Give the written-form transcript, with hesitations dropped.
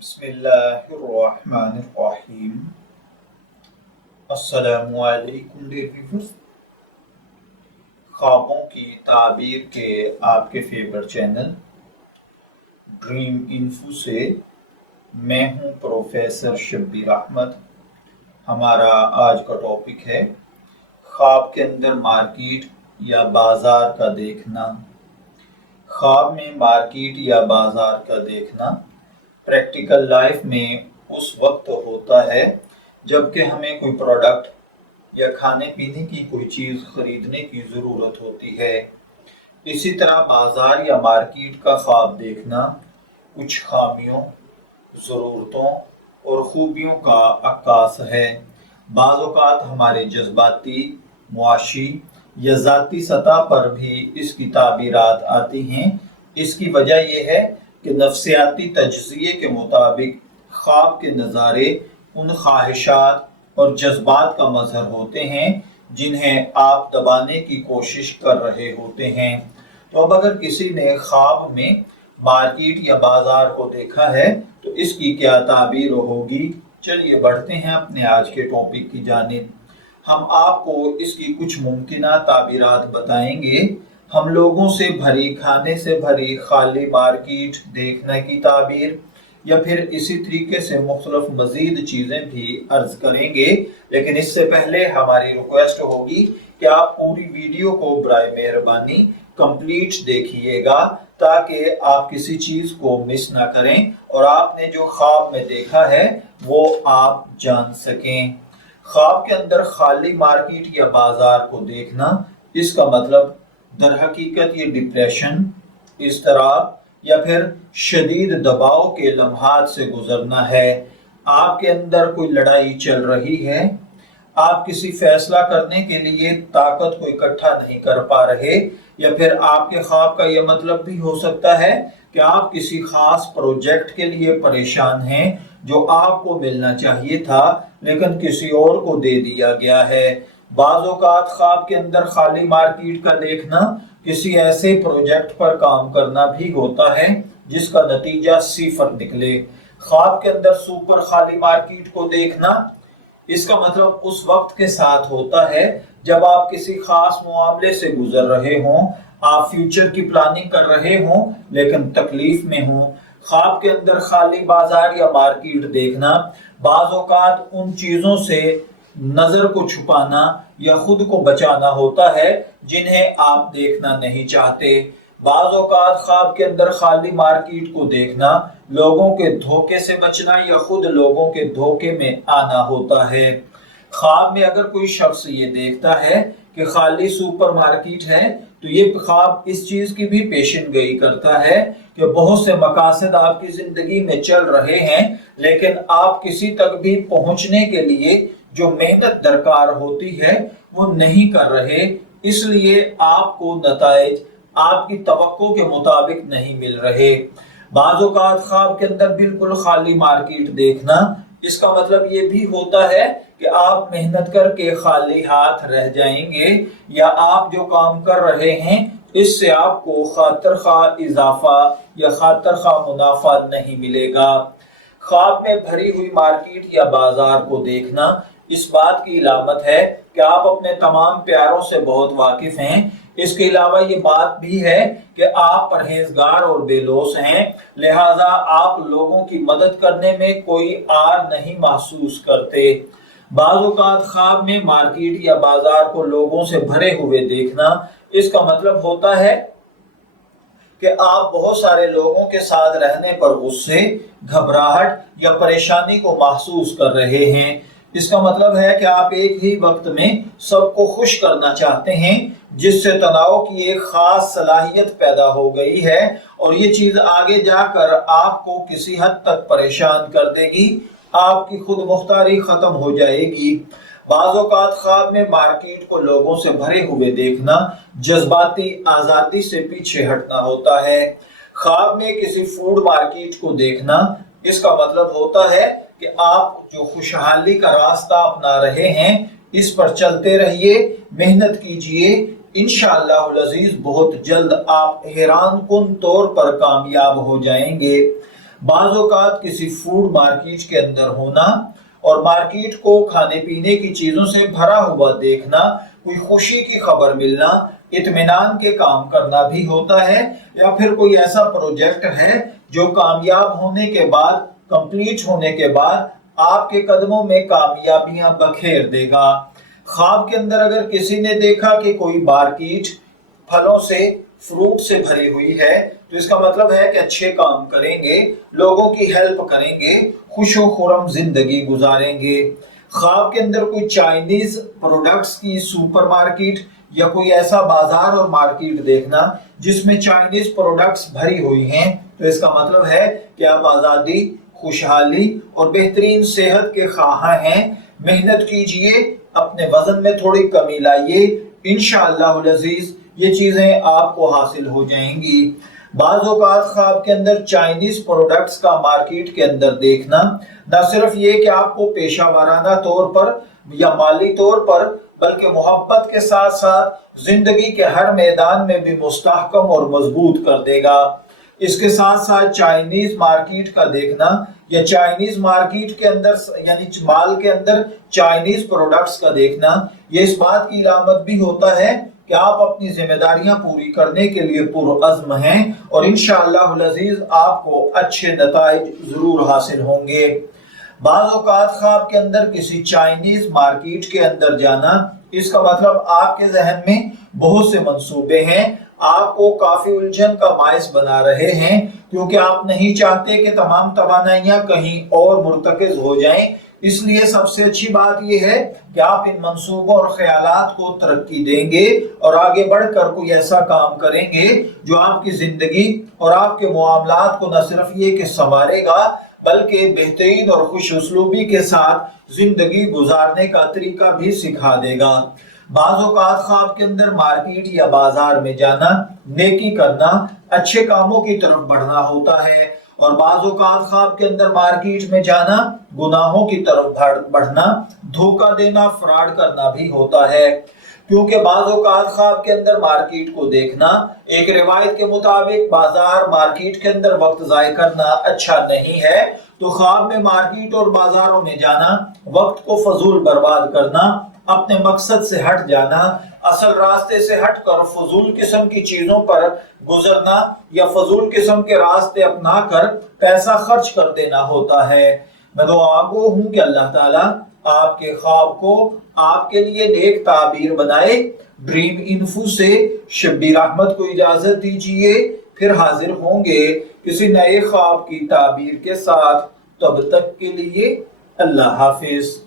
बिस्मिल्लाहिर्रहमानिर्रहीम। अस्सलामु अलैकुम डियर व्यूअर्स। ख्वाबों की ताबीर के आपके फेवरेट चैनल ड्रीम इन्फो से मैं हूं प्रोफेसर शब्बीर अहमद। हमारा आज का टॉपिक है ख्वाब के अंदर मार्केट या बाजार का देखना। ख्वाब में मार्केट या बाजार का देखना प्रैक्टिकल लाइफ में उस वक्त होता है जबकि हमें कोई प्रोडक्ट या खाने पीने की कोई चीज़ खरीदने की ज़रूरत होती है। इसी तरह बाजार या मार्केट का ख्वाब देखना कुछ खामियों, ज़रूरतों और खूबियों का अक्कास है। बाज़ औक़ात हमारे जज्बाती, मुआशी या ज़ाती सतह पर भी इसकी ताबीरात आती हैं। इसकी वजह यह है कि नफ्सियाती तजज़िये के मुताबिक ख्वाब के नज़ारे उन ख्वाहिशात और जज्बात का मजहर होते हैं जिन्हें आप दबाने की कोशिश कर रहे होते हैं। तो अब अगर किसी ने ख्वाब में मार्केट या बाजार को देखा है तो इसकी क्या ताबीर होगी। चलिए बढ़ते हैं अपने आज के टॉपिक की जानिब। हम आपको इसकी कुछ मुमकिना ताबीरात बताएंगे। हम लोगों से भरी, खाने से भरी खाली मार्केट देखने की ताबीर, या फिर इसी तरीके से मुख्तलिफ मजीद चीज़ें भी अर्ज करेंगे। लेकिन इससे पहले हमारी रिक्वेस्ट होगी कि आप पूरी वीडियो को बराए मेहरबानी कंप्लीट देखिएगा ताकि आप किसी चीज़ को मिस ना करें और आपने जो ख्वाब में देखा है वो आप जान सकें। ख्वाब के अंदर खाली मार्केट या बाजार को देखना, इसका मतलब दर हकीकत ये डिप्रेशन, इज़्तिराब या फिर शदीद दबाव के लम्हात से गुजरना है। आपके अंदर कोई लड़ाई चल रही है, आप किसी फैसला करने के लिए ताकत को इकट्ठा नहीं कर पा रहे, या फिर आपके ख्वाब का यह मतलब भी हो सकता है कि आप किसी खास प्रोजेक्ट के लिए परेशान हैं जो आपको मिलना चाहिए था लेकिन किसी और को दे दिया गया है। बाज़ औक़ात ख्वाब के अंदर खाली मार्केट का देखना किसी ऐसे प्रोजेक्ट पर काम करना भी होता है जिसका नतीजा सिफर निकले। ख्वाब के अंदर सुपर खाली मार्केट को देखना, इसका मतलब उस वक्त के साथ होता है जब आप किसी खास मामले से गुजर रहे हों, आप फ्यूचर की प्लानिंग कर रहे हों लेकिन तकलीफ में हों। ख्वाब के अंदर खाली बाजार या मार्केट देखना बाज़ औक़ात उन चीज़ों से नजर को छुपाना या खुद को बचाना होता है जिन्हें आप देखना नहीं चाहते। बाज़ औक़ात ख्वाब के अंदर खाली मार्केट को देखना लोगों के धोखे से बचना या खुद लोगों के धोखे में आना होता है। ख्वाब में अगर कोई शख्स ये देखता है कि खाली सुपर मार्केट है तो ये ख्वाब इस चीज की भी पेशिन गोई करता है कि बहुत से मकासद आपकी जिंदगी में चल रहे हैं लेकिन आप किसी तक भी पहुंचने के लिए जो मेहनत दरकार होती है वो नहीं कर रहे, इसलिए आपको नताइज आपकी तवक्को के मुताबिक नहीं मिल रहे। बाज़ औक़ात ख्वाब के अंदर बिल्कुल खाली मार्केट देखना, इसका मतलब ये भी होता है कि आप मेहनत करके खाली हाथ रह जाएंगे या आप जो काम कर रहे हैं इससे आपको खातिर खा इजाफा या खातिर खा मुनाफा नहीं मिलेगा। ख्वाब में भरी हुई मार्केट या बाजार को देखना इस बात की इलामत है कि आप अपने तमाम प्यारों से बहुत वाकिफ हैं। इसके अलावा ये बात भी है कि आप परहेजगार और बेलोस हैं, लिहाजा आप लोगों की मदद करने में कोई आर नहीं महसूस करते। बाज़ औक़ात ख्वाब में मार्केट या बाजार को लोगों से भरे हुए देखना, इसका मतलब होता है कि आप बहुत सारे लोगों के साथ रहने पर गुस्से, घबराहट या परेशानी को महसूस कर रहे हैं। इसका मतलब है कि आप एक ही वक्त में सबको खुश करना चाहते हैं जिससे तनाव की एक खास सलाहियत पैदा हो गई है और ये चीज आगे जाकर आपको किसी हद तक परेशान कर देगी, आपकी खुद मुख्तारी खत्म हो जाएगी। बाज़ औक़ात ख्वाब में मार्केट को लोगों से भरे हुए देखना जज्बाती आज़ादी से पीछे हटना होता है। ख्वाब में किसी फूड मार्केट को देखना, इसका मतलब होता है कि आप जो खुशहाली का रास्ता अपना रहे हैं इस पर चलते रहिए, मेहनत कीजिए, इंशाअल्लाह अज़ीज़ बहुत जल्द आप हैरान कुन तौर पर कामयाब हो जाएंगे। بعض اوقات کسی فوڈ مارکیٹ کے اندر ہونا اور مارکیٹ کو کھانے پینے کی چیزوں سے بھرا ہوا دیکھنا، کوئی خوشی کی خبر ملنا، اطمینان کے کام کرنا بھی ہوتا ہے، یا پھر کوئی ایسا پروجیکٹ ہے جو کامیاب ہونے کے بعد، کمپلیٹ ہونے کے بعد آپ کے قدموں میں کامیابیاں بکھیر دے گا۔ خواب کے اندر اگر کسی نے دیکھا کہ کوئی مارکیٹ پھلوں سے، فروٹ سے بھری ہوئی ہے، تو اس کا مطلب ہے کہ اچھے کام کریں گے، لوگوں کی ہیلپ کریں گے، خوش و خرم زندگی گزاریں گے۔ خواب کے اندر کوئی چائنیز پروڈکٹس کی سپر مارکیٹ یا کوئی ایسا بازار اور مارکیٹ دیکھنا جس میں چائنیز پروڈکٹس بھری ہوئی ہیں، تو اس کا مطلب ہے کہ آپ آزادی، خوشحالی اور بہترین صحت کے خواہاں ہیں۔ محنت کیجئے، اپنے وزن میں تھوڑی کمی لائیے، انشاءاللہ العزیز یہ چیزیں آپ کو حاصل ہو جائیں گی۔ بعض اوقات خواب کے اندر چائنیز پروڈکٹس کا مارکیٹ کے اندر دیکھنا نہ صرف یہ کہ آپ کو پیشہ ورانہ طور پر یا مالی طور پر، بلکہ محبت کے ساتھ ساتھ زندگی کے ہر میدان میں بھی مستحکم اور مضبوط کر دے گا۔ اس کے ساتھ ساتھ چائنیز مارکیٹ کا دیکھنا یا چائنیز مارکیٹ کے اندر یعنی مال کے اندر چائنیز پروڈکٹس کا دیکھنا، یہ اس بات کی علامت بھی ہوتا ہے کہ آپ اپنی ذمہ داریاں پوری کرنے کے لیے پرعزم ہیں اور انشاءاللہ العزیز آپ کو اچھے نتائج ضرور حاصل ہوں گے۔ بعض اوقات خواب کے اندر کسی چائنیز مارکیٹ کے اندر جانا، اس کا مطلب آپ کے ذہن میں بہت سے منصوبے ہیں، آپ کو کافی الجھن کا باعث بنا رہے ہیں، کیونکہ آپ نہیں چاہتے کہ تمام توانائیاں کہیں اور مرتکز ہو جائیں۔ اس لیے سب سے اچھی بات یہ ہے کہ آپ ان منصوبوں اور خیالات کو ترقی دیں گے اور آگے بڑھ کر کوئی ایسا کام کریں گے جو آپ کی زندگی اور آپ کے معاملات کو نہ صرف یہ کہ سنوارے گا، بلکہ بہترین اور خوش اسلوبی کے ساتھ زندگی گزارنے کا طریقہ بھی سکھا دے گا۔ بعض اوقات خواب کے اندر مارکیٹ یا بازار میں جانا، نیکی کرنا، اچھے کاموں کی طرف بڑھنا ہوتا ہے، اور بعض اوقات خواب کے اندر مارکیٹ میں جانا گناہوں کی طرف بڑھنا، دھوکہ دینا، فراڈ کرنا بھی ہوتا ہے۔ کیونکہ بعض اوقات خواب کے اندر مارکیٹ کو دیکھنا، ایک روایت کے مطابق بازار مارکیٹ کے اندر وقت ضائع کرنا اچھا نہیں ہے، تو خواب میں مارکیٹ اور بازاروں میں جانا، وقت کو فضول برباد کرنا، اپنے مقصد سے ہٹ جانا، اصل راستے سے ہٹ کر فضول قسم کی چیزوں پر گزرنا یا فضول قسم کے راستے اپنا کر پیسہ خرچ کر دینا ہوتا ہے۔ میں دعا گو ہوں کہ اللہ تعالیٰ آپ کے خواب کو آپ کے لیے نیک تعبیر بنائے۔ ڈریم انفو سے شبیر احمد کو اجازت دیجیے، پھر حاضر ہوں گے کسی نئے خواب کی تعبیر کے ساتھ۔ تب تک کے لیے اللہ حافظ۔